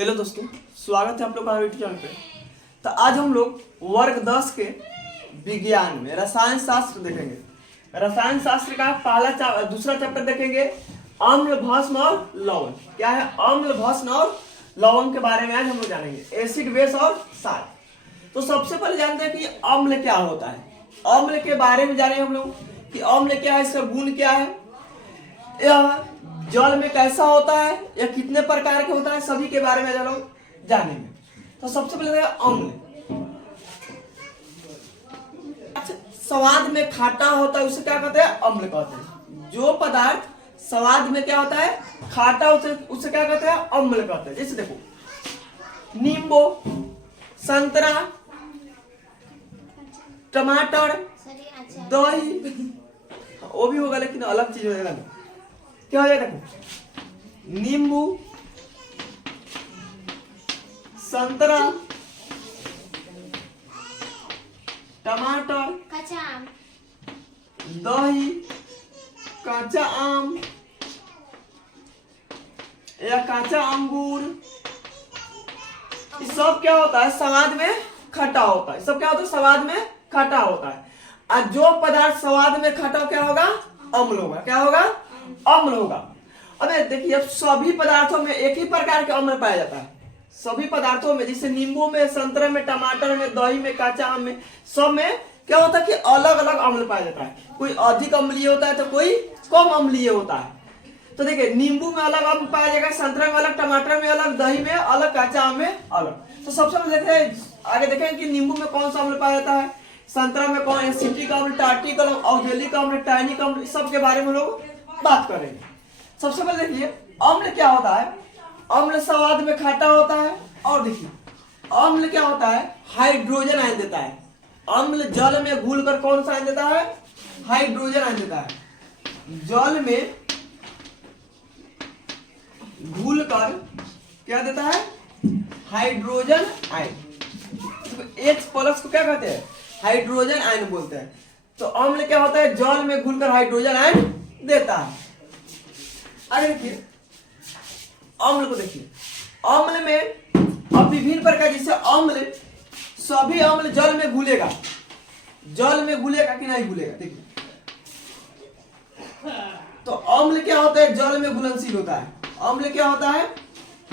Hello दोस्तों, स्वागत है आप लोग का यूट्यूब चैनल पे। तो आज हम लोग वर्ग 10 के विज्ञान में रसायन शास्त्र देखेंगे। रसायन शास्त्र का दूसरा चैप्टर देखेंगे, अम्ल भस्म और लवण। क्या है अम्ल भस्म और लवण के बारे में आज हम लोग जानेंगे, एसिड बेस और क्षार। तो सबसे पहले जानते हैं कि अम्ल क्या होता है। अम्ल के बारे में जानेंगे हम लोग कि अम्ल क्या है, इसका गुण क्या है, यह जल में कैसा होता है या कितने प्रकार के होता है, सभी के बारे में लोग जानेंगे। तो सबसे पहले अम्ल, स्वाद में खाटा होता है उसे क्या कहते हैं, अम्ल कहते हैं। जो पदार्थ स्वाद में क्या होता है, खाटा, उसे क्या कहते हैं, अम्ल कहते हैं। जैसे देखो नींबू, संतरा, टमाटर, दही, वो भी होगा लेकिन अलग चीज हो जाएगा। क्या हो जाएगा, देखो नींबू, संतरा, टमाटर, कच्चा आम, दही, कच्चा आम या कच्चा अंगूर, ये सब क्या होता है, स्वाद में खट्टा होता है। सब क्या होता है, स्वाद में खट्टा होता है। और जो पदार्थ स्वाद में खट्टा क्या होगा, अम्ल होगा। क्या होगा, अम्ल होगा। अबे देखिए, अब सभी पदार्थों में एक ही प्रकार के अम्ल पाया जाता है। सभी पदार्थों में, जैसे नींबू में, संतरे में, टमाटर में, दही में, कच्चा आम में, सब में क्या होता है कि अलग अलग अम्ल पाया जाता है। कोई अधिक अम्लीय होता है तो कोई कम अम्लीय होता है। तो देखिए नींबू में अलग अम्ल पाया जाएगा, संतरे में अलग, टमाटर में अलग, दही में अलग, कच्चा आम में अलग। तो सबसे पहले देखते हैं, आगे देखें कि नींबू में कौन सा अम्ल पाया जाता है, संतरा में कौन, एसिटिक अम्ल, टार्टिक अम्ल, औद्योगिक अम्ल, टाइनिक अम्ल, सब के बारे में लोग बात करेंगे। सबसे पहले देखिए अम्ल क्या होता है। अम्ल स्वाद में खट्टा होता है। और देखिए अम्ल क्या होता है, हाइड्रोजन आयन देता है। अम्ल जल में घुलकर कौन सा आयन देता है, हाइड्रोजन आयन देता है। जल में घुलकर क्या देता है, हाइड्रोजन आयन। H प्लस को क्या कहते हैं, हाइड्रोजन आयन बोलते हैं। तो अम्ल क्या होता है, जल में घुलकर हाइड्रोजन आयन देता है। आगे देखिए अम्ल को देखिए, अम्ल में अब विभिन्न प्रकार, जैसे अम्ल, सभी अम्ल जल में घुलेगा। जल में घुलेगा कि नहीं घुलेगा, देखिए। तो अम्ल क्या होता है, जल में घुलनशील होता है। अम्ल क्या होता है,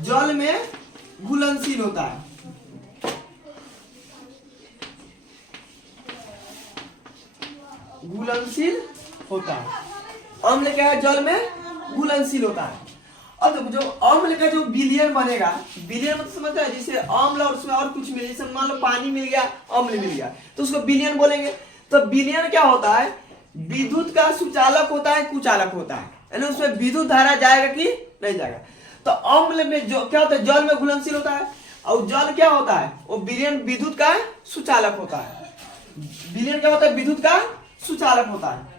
जल में घुलनशील होता है। घुलनशील होता है। अम्ल क्या है, जल में घुलनशील होता है। अब देखो जो अम्ल का जो विलयन बनेगा, विलयन मतलब समझते हैं, जैसे अम्ल और उसमें और कुछ मिले, जैसे मान लो पानी मिल गया, अम्ल मिल गया, तो उसको विलयन बोलेंगे। तो विलयन क्या होता है, विद्युत का सुचालक होता है, कुचालक होता है, यानी उसमें विद्युत धारा जाएगा कि नहीं जाएगा। तो अम्ल में जो क्या होता है, जल में घुलनशील होता है। और जल क्या होता है, वो विलयन विद्युत का सुचालक होता है। विलयन क्या होता है, विद्युत का सुचालक होता है।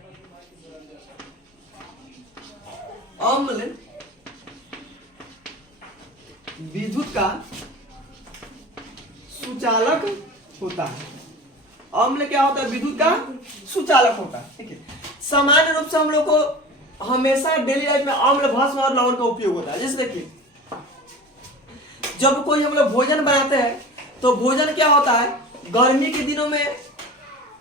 अम्ल विद्युत का सुचालक होता है। अम्ल क्या होता है, विद्युत का सुचालक होता है। ठीक है, सामान्य रूप से हम लोग को हमेशा डेली लाइफ में अम्ल भस्म और लवण का उपयोग होता है। जैसे देखिए जब कोई हम लोग भोजन बनाते हैं तो भोजन क्या होता है, गर्मी के दिनों में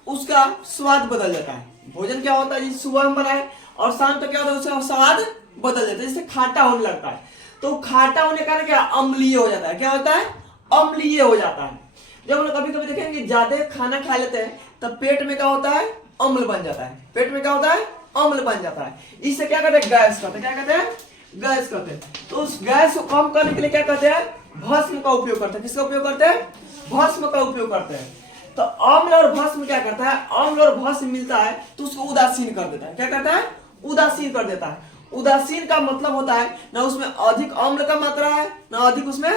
उसका स्वाद बदल जाता है। भोजन क्या होता है, जैसे सुबह हम बनाए और शाम तक क्या होता है, उसका स्वाद बदल जाता है, जैसे खाटा होने लगता है। तो खाटा होने का क्या, अम्लीय हो जाता है। क्या होता है, अम्लीय हो जाता है। जब हम लोग कभी कभी देखेंगे ज्यादा खाना खा लेते हैं तब पेट में क्या होता है, अम्ल बन जाता है। पेट में क्या होता है, अम्ल बन जाता है। इससे क्या कहते हैं, गैस कहते हैं। क्या कहते हैं, गैस कहते हैं। तो उस गैस को कम करने के लिए क्या कहते हैं, भस्म का उपयोग करते हैं। किसका उपयोग करते हैं, भस्म का उपयोग करते हैं। तो अम्ल और भस्म क्या करता है, अम्ल और भस्म मिलता है तो उसको उदासीन कर देता है। क्या करता है, उदासीन कर देता है। उदासीन का मतलब होता है ना उसमें अधिक अम्ल का मात्रा है, ना अधिक उसमें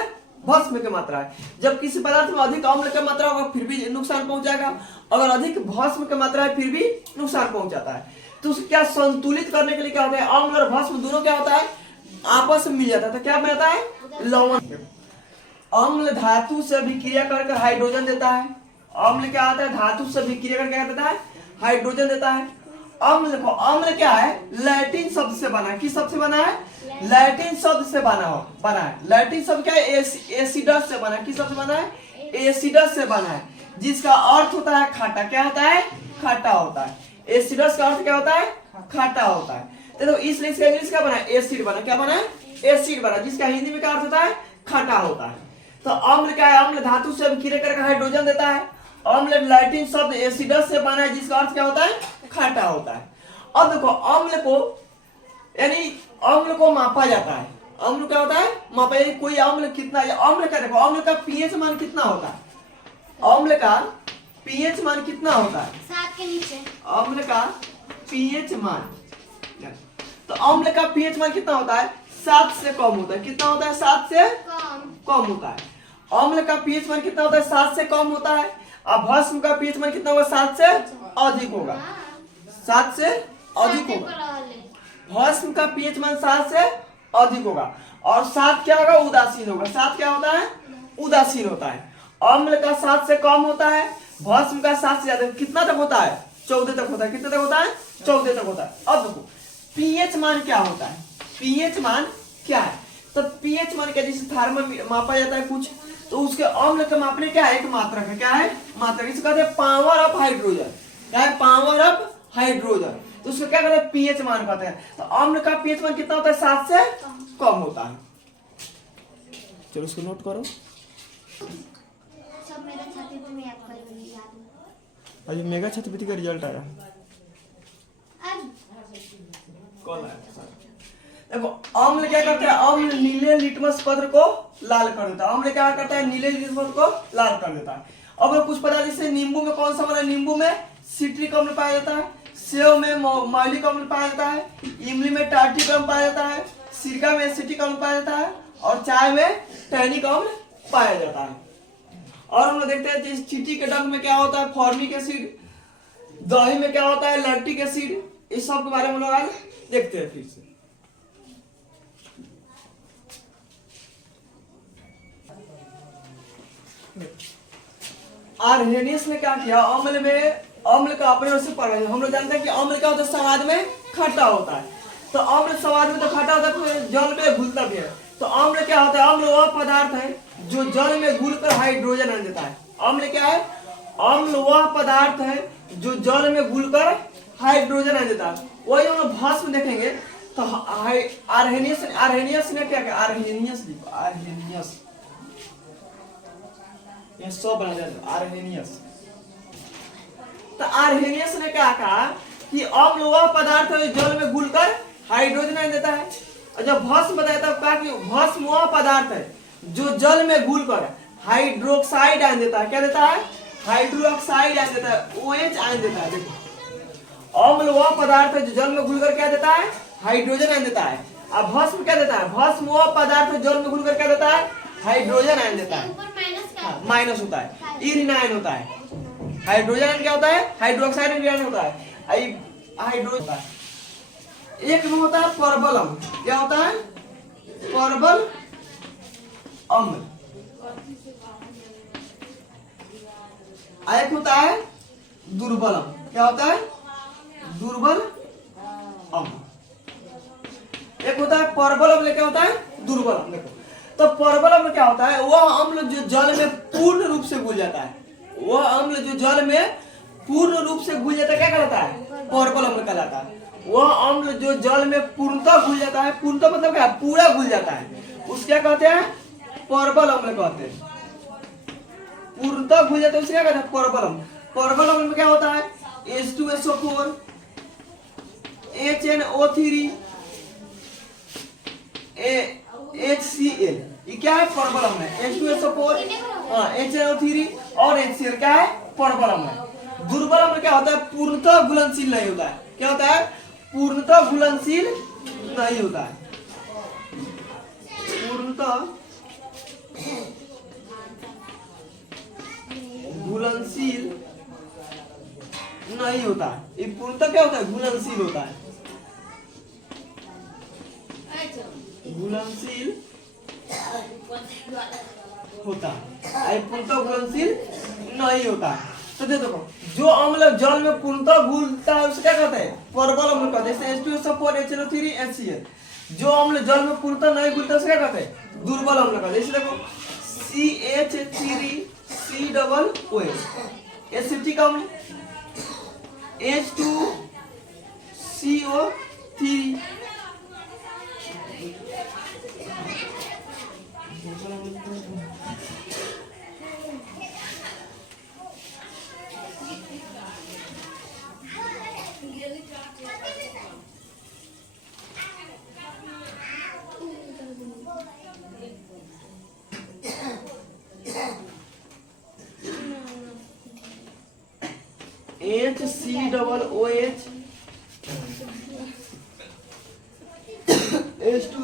भस्म की मात्रा है। जब किसी पदार्थ में अधिक अम्ल की मात्रा होगा फिर भी नुकसान पहुंचाएगा, अगर अधिक भस्म की मात्रा है फिर भी नुकसान पहुंचाता है। तो उसको क्या संतुलित करने के लिए क्या होता है, अम्ल और भस्म दोनों क्या होता है, आपस में मिल जाता है। तो क्या बनता है, लवण। अम्ल धातु से अभिक्रिया कर हाइड्रोजन देता है। अम्ल क्या होता है, धातु से अभिक्रिया करके क्या देता है, हाइड्रोजन देता है। अम्ल देखो, अम्ल क्या है? लैटिन शब्द से बना है। किस शब्द से बना है? लैटिन शब्द से बना है। लैटिन शब्द क्या है? एसिडस से बना है। किस शब्द से बना है? एसिडस से बना है, जिसका अर्थ होता है खट्टा। क्या होता है? खट्टा होता है। एसिडस का अर्थ क्या होता है? खट्टा होता है। तो इसलिए इसका इंग्लिश क्या बना है? एसिड बना। क्या बना है? एसिड बना, जिसका हिंदी में क्या अर्थ होता है? खट्टा होता है। तो अम्ल क्या है? अम्ल धातु से विक्रिय करके हाइड्रोजन देता है। अम्ल लैटिन शब्द एसिडस से बना है, जिसका अर्थ क्या होता है? खट्टा होता है। अब देखो, अम्ल को यानी अम्ल को मापा जाता है। अम्ल क्या होता है? मापा, यानी कोई अम्ल कितना है। अम्ल का देखो, अम्ल का पीएच मान कितना होता है? अम्ल का पीएच मान कितना होता है? 7 के नीचे। अम्ल का पीएच मान, तो अम्ल का पीएच मान कितना होता है? 7 से कम होता है। कितना होता है? 7 से कम होता है। अम्ल का पीएच मान कितना होता है? 7 से कम होता है। अब भस्म का पीएच मान कितना होगा? 7 से अधिक होगा। 7 से अधिक होगा। भस्म का पीएच मान 7 से अधिक होगा। और 7 क्या होगा? उदासीन होगा। 7 क्या होता है? उदासीन होता है। अम्ल का 7 से कम होता है, भस्म का 7 से ज्यादा। कितना तक होता है? 14 तक होता है। कितना तक होता है? 14 तक होता है। अब देखो, पीएच मान क्या होता है? पीएच मान क्या है? तो पीएच मान क्या, जैसे थर्मोमीटर मापा जाता है कुछ, तो उसके अम्ल के मापने क्या है? एक मात्रक है। क्या है? मात्रक। इसे कहते हैं पावर ऑफ हाइड्रोजन। क्या है? Power of hydrogen. तो उसको क्या कहते हैं? पीएच मान कहते हैं। तो अम्ल का पीएच मान कितना होता है? 7 से कम होता है। चलो इसको नोट करो। सब मेरा छाती में याद करेंगे, याद है। अभी मेगा छात्रवृत्ति का रिजल्ट आया। आज कौन आया? देखो, अम्ल क्या करता है? अम्ल नीले लिटमस पत्र को लाल कर देता है। अम्ल क्या करता है? नीले लिटमस पत्र को लाल कर देता है। अब कुछ पता, जैसे नींबू में कौन सा बना? नींबू में सिट्रिक अम्ल पाया जाता है, सेव में मौलिक अम्ल पाया जाता है, इमली में टार्टिक अम्ल पाया जाता है, सिरका में एसिटिक अम्ल पाया जाता है, और चाय में टैनिक अम्ल पाया जाता है। और हम लोग देखते हैं जिस चींटी के डंक में क्या होता है? Formic acid. दही में क्या होता है? Lactic acid. इस सब के बारे में लोग आज देखते हैं फिर से। आर्हेनियस ने क्या किया? अम्ल का अपने ओर से पढ़ा। हम लोग जानते हैं कि अम्ल क्या होता है? स्वाद में खट्टा होता है। तो अम्ल स्वाद में तो खट्टा होता है, तो जल में घुलता भी है। तो अम्ल क्या होता है? अम्ल वह पदार्थ है जो जल में घुलकर हाइड्रोजन आन देता है। अम्ल क्या है? अम्ल वह पदार्थ है जो जल में घुलकर हाइड्रोजन आन देता है। वही हम लोग भस्म देखेंगे तो आर्हेनियस ने क्या किया? आर्हेनियस ये सब बना जाता है। आर्हेनियस ने क्या कहा कि अम्ल वह पदार्थ है जो जल में घुलकर हाइड्रोजन आन देता है। और जब भस्म बताया तब कहा कि भस्म वह पदार्थ है जो जल में घुलकर हाइड्रोक्साइड आन देता है। क्या देता है? हाइड्रोक्साइड आन देता है, OH आन देता है। देखो, अम्ल वह पदार्थ है जो जल में घुलकर क्या देता है? हाइड्रोजन आन देता है। अब भस्म क्या देता है? भस्म वह पदार्थ है जल में घुलकर क्या देता है? हाइड्रोजन आन देता है। माइनस होता है, इरिनाइन होता है। हाइड्रोजन क्या होता है? हाइड्रोक्साइड इरिनाइन होता है। हाइड्रोजन होता है। एक में होता है परबल अम्ल। क्या होता है? परबल अम्ल। एक होता है दुर्बल अम्ल। क्या होता है? दुर्बल अम्ल। एक होता है परबल अम्ल। क्या होता है? दुर्बल अम्ल। देखो, तो परबल अम्ल क्या होता है? वह अम्ल जो जल में पूर्ण रूप से घुल जाता है। वह अम्ल जो जल में पूर्ण रूप से घुल जाता है, क्या कहलाता है? परबल अम्ल कहलाता है। वह अम्ल जो जल में पूर्णतः घुल जाता है, पूर्णतः मतलब क्या? पूरा घुल जाता है, उस क्या कहते हैं? परबल अम्ल कहते हैं। पूर्णतः घुल जाता है उसे क्या कहते हैं? परबल अम्ल। परबल अम्ल में क्या होता है? H2SO4, HNO3, HCl। ये क्या है? परबल अम्ल है। H2SO4, HNO3 और HCl क्या है? परबल अम्ल है। दुर्बल अम्ल क्या होता है? पूर्णतः घुलनशील नहीं होता है। क्या होता है? पूर्णतः घुलनशील नहीं होता है। पूर्णतः घुलनशील नहीं होता है। ये पूर्णतः क्या होता है? घुलनशील होता है। घुलनशील होता है, पूर्णतः घुलनशील नहीं होता है। तो देखो जो अम्ल जल में पूर्णतः घुलता है उसे क्या कहते हैं? प्रबल अम्ल कहते हैं। जैसे H2SO4 HNO3 HCl। जो अम्ल जल में पूर्णतः नहीं घुलता उसे क्या कहते हैं? दुर्बल अम्ल कहते हैं। जैसे देखो CH3COOH एसिटिक अम्ल, H2CO3 HCOOH H2